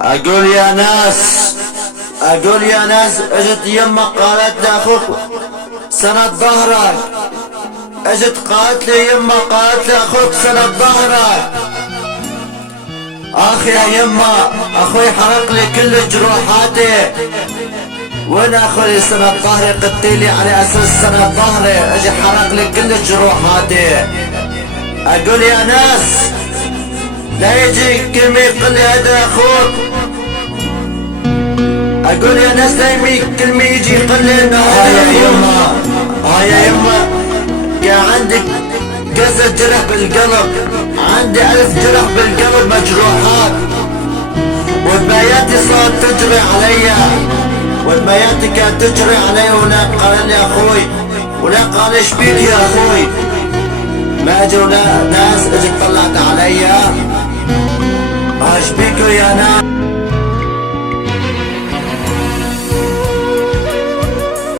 اقول يا ناس، اقول يا ناس، اجت يمك قالت لاخوك سند ظهرك. اجت قالت لي يمه، قالت لاخوك سند ظهرك. اخ يا يمه، اخوي حرق لي كل جروحاتي. وين اخوي سند ظهري؟ قلتيلي على اساس سند ظهري، اجي حرق لي كل جروحاتي. اقول يا ناس لا يجي كلمة يقول لي هذا اخوك. اقول يا ناس لا يجي كلمة يجي يقول لي انه هذا يا يما. يا يما، كان عندك كذا جرح بالقلب، عندي 1000 جرح بالقلب مجروحات، ودمياتي صارت تجري علي، ودمياتي كانت تجري علي. ولا قال لي اخوي، ولا قال ايش بيك يا اخوي؟ ما اجوا ناس اجت طلعت علي. ايش بيكوا يا ناس؟